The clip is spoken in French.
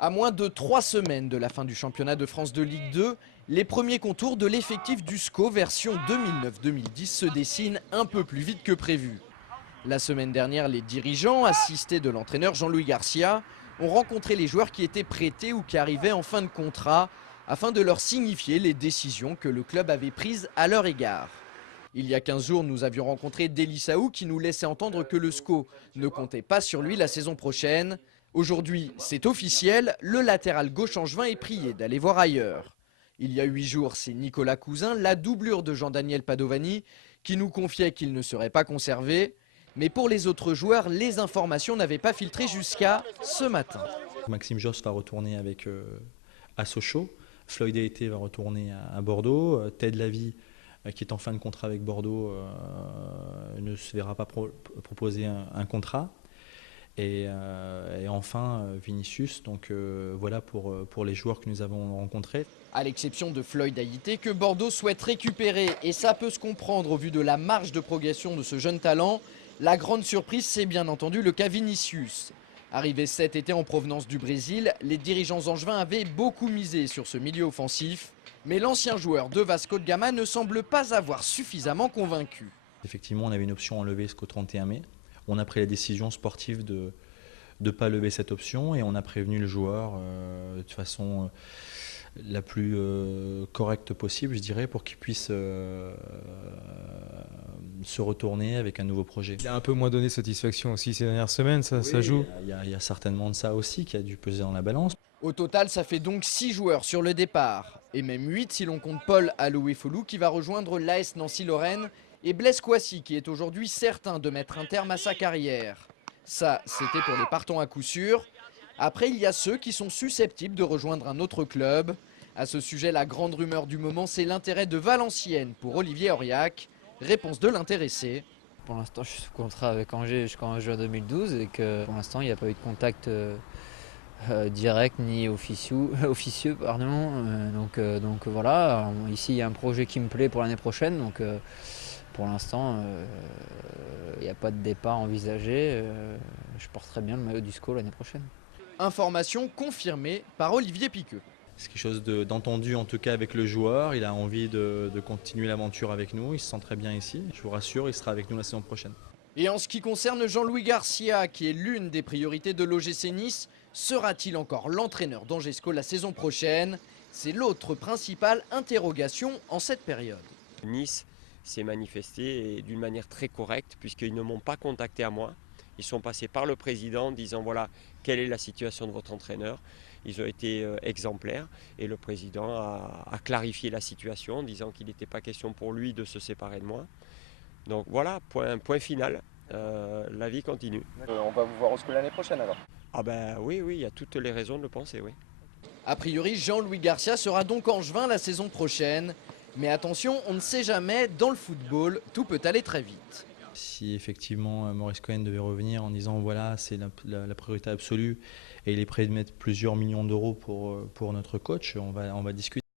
À moins de 3 semaines de la fin du championnat de France de Ligue 2, les premiers contours de l'effectif du SCO version 2009-2010 se dessinent un peu plus vite que prévu. La semaine dernière, les dirigeants, assistés de l'entraîneur Jean-Louis Garcia, ont rencontré les joueurs qui étaient prêtés ou qui arrivaient en fin de contrat afin de leur signifier les décisions que le club avait prises à leur égard. Il y a 15 jours, nous avions rencontré Deli Saou qui nous laissait entendre que le SCO ne comptait pas sur lui la saison prochaine. Aujourd'hui, c'est officiel, le latéral gauche angevin est prié d'aller voir ailleurs. Il y a 8 jours, c'est Nicolas Cousin, la doublure de Jean-Daniel Padovani, qui nous confiait qu'il ne serait pas conservé. Mais pour les autres joueurs, les informations n'avaient pas filtré jusqu'à ce matin. Maxime Josse va retourner à Sochaux, Floyd Aité va retourner à Bordeaux, Ted Lavie qui est en fin de contrat avec Bordeaux ne se verra pas proposer un contrat. Et enfin Vinicius, donc voilà pour les joueurs que nous avons rencontrés. À l'exception de Floyd Aïté que Bordeaux souhaite récupérer, et ça peut se comprendre au vu de la marge de progression de ce jeune talent, la grande surprise c'est bien entendu le cas Vinicius. Arrivé cet été en provenance du Brésil, les dirigeants angevins avaient beaucoup misé sur ce milieu offensif, mais l'ancien joueur de Vasco de Gama ne semble pas avoir suffisamment convaincu. Effectivement, on avait une option enlevée jusqu'au 31 mai. On a pris la décision sportive de ne pas lever cette option et on a prévenu le joueur de façon la plus correcte possible, je dirais, pour qu'il puisse se retourner avec un nouveau projet. Il a un peu moins donné satisfaction aussi ces dernières semaines, ça joue. Il y a certainement de ça aussi qui a dû peser dans la balance. Au total, ça fait donc 6 joueurs sur le départ, et même 8 si l'on compte Paul Aloué-Folou qui va rejoindre l'AS Nancy-Lorraine et Blaise Kouassi qui est aujourd'hui certain de mettre un terme à sa carrière. Ça, c'était pour les partants à coup sûr. Après, il y a ceux qui sont susceptibles de rejoindre un autre club. À ce sujet, la grande rumeur du moment, c'est l'intérêt de Valenciennes pour Olivier Auriac. Réponse de l'intéressé. Pour l'instant, je suis sous contrat avec Angers jusqu'en juin 2012 et que pour l'instant, il n'y a pas eu de contact direct ni officieux. Donc voilà, ici il y a un projet qui me plaît pour l'année prochaine. Donc pour l'instant, il n'y a pas de départ envisagé. Je porterai bien le maillot du SCO l'année prochaine. Information confirmée par Olivier Piqueux. C'est quelque chose d'entendu en tout cas avec le joueur. Il a envie de continuer l'aventure avec nous. Il se sent très bien ici. Je vous rassure, il sera avec nous la saison prochaine. Et en ce qui concerne Jean-Louis Garcia, qui est l'une des priorités de l'OGC Nice, sera-t-il encore l'entraîneur d'Angers SCO la saison prochaine? C'est l'autre principale interrogation en cette période. Nice s'est manifesté d'une manière très correcte puisqu'ils ne m'ont pas contacté à moi. Ils sont passés par le président en disant voilà quelle est la situation de votre entraîneur. Ils ont été exemplaires et le président a clarifié la situation en disant qu'il n'était pas question pour lui de se séparer de moi. Donc voilà, point final, la vie continue. On va vous voir au SCO l'année prochaine alors? Ah ben oui, il y a toutes les raisons de le penser, oui. A priori, Jean-Louis Garcia sera donc angevin la saison prochaine. Mais attention, on ne sait jamais, dans le football, tout peut aller très vite. Si effectivement Maurice Cohen devait revenir en disant voilà c'est la priorité absolue et il est prêt de mettre plusieurs millions d'euros pour notre coach, on va discuter.